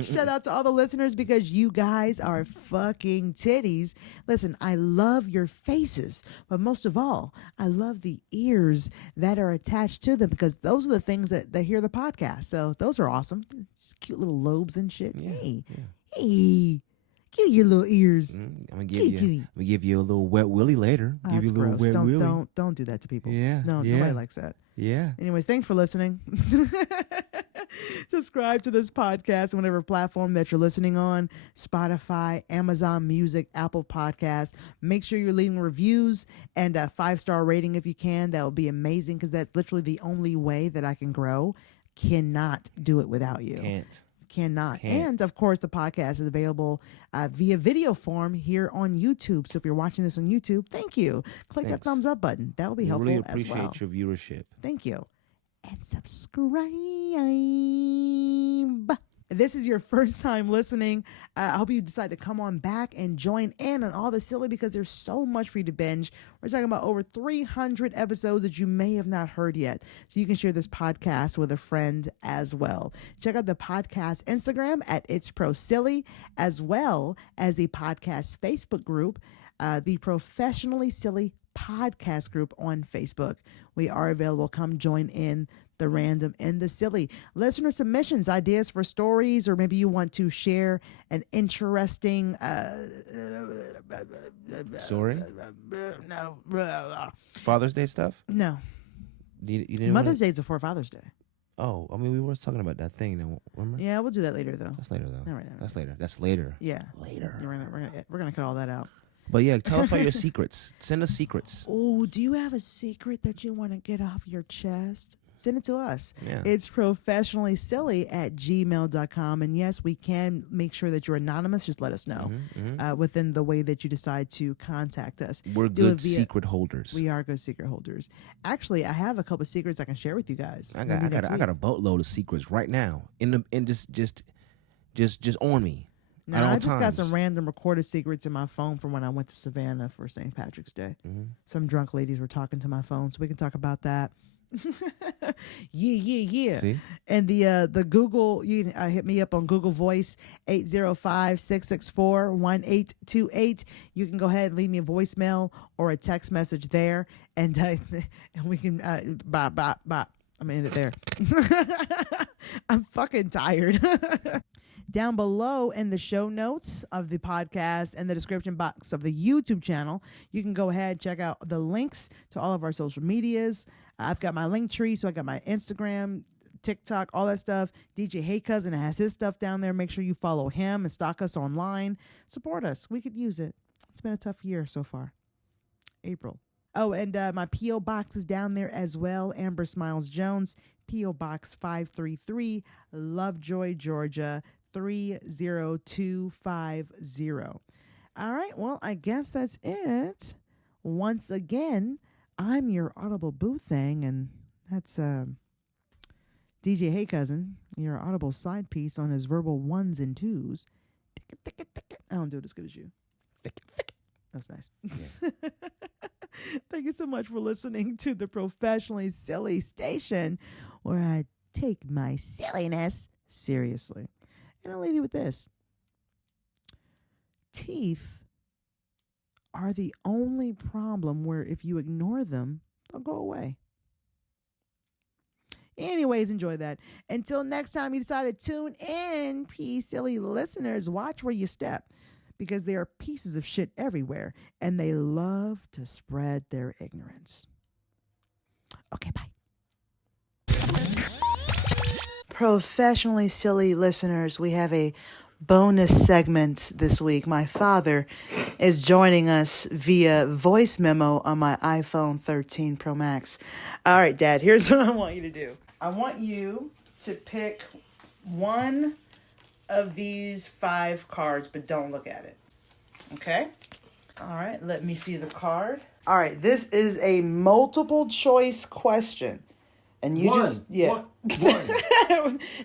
Shout out to all the listeners because you guys are fucking titties. Listen, I love your faces, but most of all, I love the ears that are attached to them because those are the things that hear the podcast. So those are awesome. It's cute little lobes and shit. Yeah, Hey, yeah. hey, give your little ears. I'm gonna give you a little wet willy later. Oh, Give that's you a little gross. wet willy. Don't do that to people. Yeah, No, yeah. nobody likes that. Yeah. Anyways, thanks for listening. Subscribe to this podcast on whatever platform that you're listening on, Spotify, Amazon Music, Apple Podcasts. Make sure you're leaving reviews and a 5-star rating if you can. That would be amazing because that's literally the only way that I can grow. Cannot do it without you. Cannot. And of course, the podcast is available via video form here on YouTube. So if you're watching this on YouTube, thank you. Click that thumbs up button. That will be helpful Really as well. appreciate your viewership. Thank you. And subscribe. This is your first time listening. I hope you decide to come on back and join in on all the silly because there's so much for you to binge. We're talking about over 300 episodes that you may have not heard yet. So you can share this podcast with a friend as well. Check out the podcast Instagram at It's Pro Silly, as well as the podcast Facebook group, the Professionally Silly Podcast group on Facebook. We are available. Come join in the random and the silly. Listener submissions, ideas for stories, or maybe you want to share an interesting Story? No. Father's Day stuff? No. You didn't Mother's Day is before Father's Day. Oh, I mean, we were talking about that thing. Though, remember? Yeah, we'll do that later, though. That's later, though. Not right now. That's later. That's later. Yeah. Later. We're gonna cut all that out. But yeah, tell us all your secrets. Send us secrets. Oh, do you have a secret that you want to get off your chest? Send it to us. Yeah. It's professionallysilly@gmail.com. And yes, we can make sure that you're anonymous. Just let us know within the way that you decide to contact us. We're Do good it via- secret holders. We are good secret holders. Actually, I have a couple of secrets I can share with you guys. I maybe next got week. a boatload of secrets right now. Just on me. at Now, all I just got times. some random recorded secrets in my phone from when I went to Savannah for St. Patrick's Day. Some drunk ladies were talking to my phone, so we can talk about that. Yeah. See? And the Google, you can hit me up on Google Voice 805-664-1828. You can go ahead and leave me a voicemail or a text message there, and we can bye. I'm gonna end it there. I'm fucking tired. Down below in the show notes of the podcast and the description box of the YouTube channel, you can go ahead and check out the links to all of our social medias. I've got my Linktree, so I got my Instagram, TikTok, all that stuff. DJ Hey Cousin has his stuff down there. Make sure you follow him and stalk us online. Support us. We could use it. It's been a tough year so far. April. Oh, and my P.O. Box is down there as well. Amber Smiles Jones, P.O. Box 533, Lovejoy, Georgia 30250. All right, well, I guess that's it. Once again, I'm your Audible Boo Thing, and that's DJ Hey Cousin, your Audible side piece on his verbal ones and twos. I don't do it as good as you. That's nice. Yeah. Thank you so much for listening to the Professionally Silly Station, where I take my silliness seriously. And I'll leave you with this. Teeth are the only problem where if you ignore them, they'll go away. Anyways, enjoy that. Until next time you decide to tune in, peace, silly listeners, watch where you step, because there are pieces of shit everywhere, and they love to spread their ignorance. Okay, bye. Professionally Silly listeners, we have a bonus segment this week. My father is joining us via voice memo on my iPhone 13 Pro Max. All right, Dad, here's what I want you to do. I want you to pick one of these 5 cards, but don't look at it. Okay? All right, let me see the card. All right, this is a multiple choice question. And you One.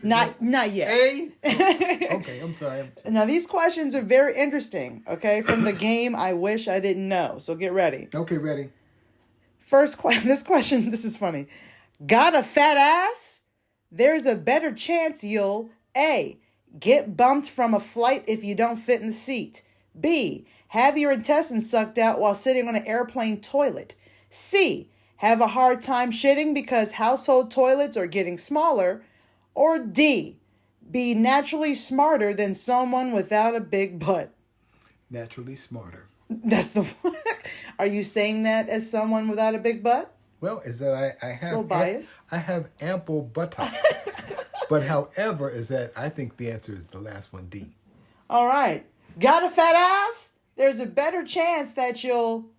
Not yet. A? Okay, I'm sorry. Now, these questions are very interesting, okay? From the game I Wish I Didn't Know. So get ready. Okay, ready. First question, this is funny. Got a fat ass? There's a better chance you'll A, get bumped from a flight if you don't fit in the seat. B, have your intestines sucked out while sitting on an airplane toilet. C, have a hard time shitting because household toilets are getting smaller. Or D, be naturally smarter than someone without a big butt. Naturally smarter. That's the one. Are you saying that as someone without a big butt? Well, is that I have So biased. I have ample buttocks. But however, is that I think the answer is the last one, D. All right. Got a fat ass? There's a better chance that you'll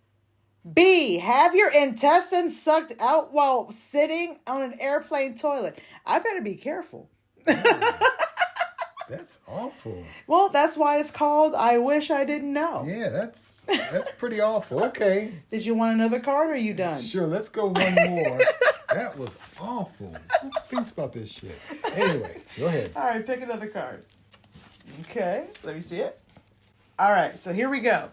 B, have your intestines sucked out while sitting on an airplane toilet. I better be careful. That's awful. Well, that's why it's called I Wish I Didn't Know. Yeah, that's pretty awful. Okay. Did you want another card or are you done? Sure, let's go one more. That was awful. Who thinks about this shit? Anyway, go ahead. All right, pick another card. Okay, let me see it. All right, so here we go.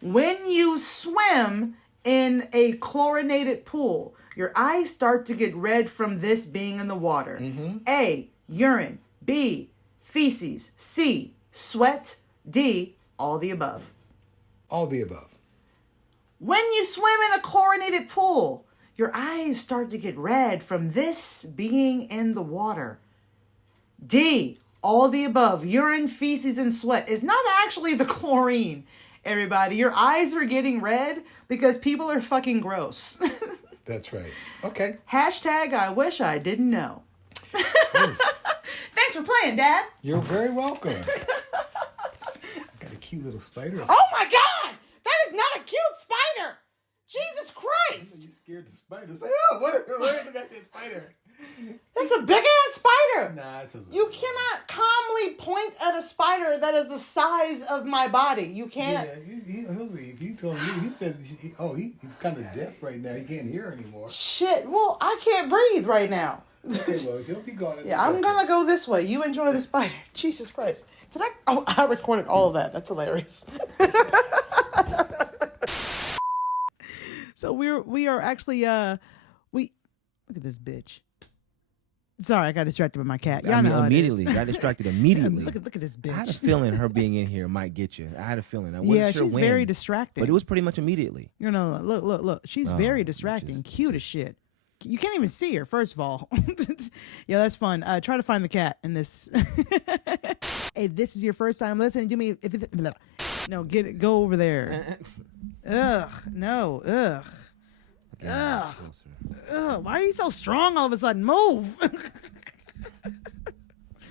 When you swim in a chlorinated pool, your eyes start to get red from this being in the water. Mm-hmm. A, urine. B, feces. C, sweat. D, all the above. All the above. When you swim in a chlorinated pool, your eyes start to get red from this being in the water. D, all the above. Urine, feces, and sweat is not actually the chlorine, everybody. Your eyes are getting red because people are fucking gross. That's right. Okay. Hashtag I wish I didn't know. Thanks for playing, Dad. You're very welcome. Got a cute little spider. Oh my God! That is not a cute spider! Jesus Christ! You scared the spiders. Oh, where's the goddamn spider? That's a big ass spider! Nah, it's a little. You cannot calmly point at a spider that is the size of my body. You can't. Yeah, he'll leave. He told me. He said, he's kind of deaf right now. He can't hear anymore. Shit. Well, I can't breathe right now. Okay, well, he'll be gone. Yeah, I'm gonna go this way. You enjoy the spider. Jesus Christ. Did I? Oh, I recorded all of that. That's hilarious. So we are actually look at this bitch. Sorry, I got distracted by my cat. Y'all know how immediately. it is. Got distracted immediately. Look at this bitch. I had a feeling her being in here might get you. I had a feeling. I wasn't sure she's when, very distracting. but it was pretty much immediately. You know, look. She's very distracting. Cute as shit. You can't even see her, first of all. Yeah, that's fun. Try to find the cat in this. If this is your first time listening, do me. No, get it. Go over there. Ugh. No. Ugh. Ugh. Ugh. Why are you so strong all of a sudden? Move.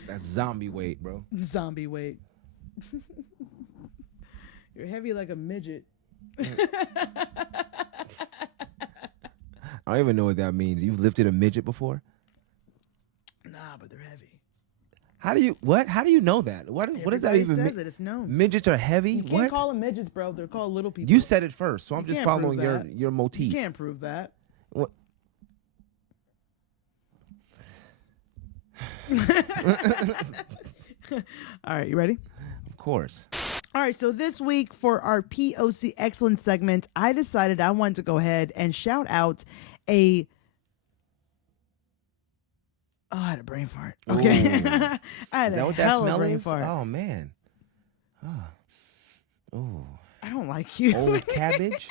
That's zombie weight, bro. Zombie weight. You're heavy like a midget. I don't even know what that means. You've lifted a midget before? Nah, but they're heavy. How do you know that? What does that even mean? Says it. It's known. Midgets are heavy? You can't What? call them midgets, bro. They're called little people. You said it first, so I'm You just can't following prove that. your motif. You can't prove that. What? All right, you ready? Of course. All right, so this week for our POC Excellence segment, I decided I wanted to go ahead and shout out I had a brain fart. Okay. Ooh. I had Is that a what that hell of a smell brain is? fart. Oh, man. Oh. I don't like you. Old cabbage?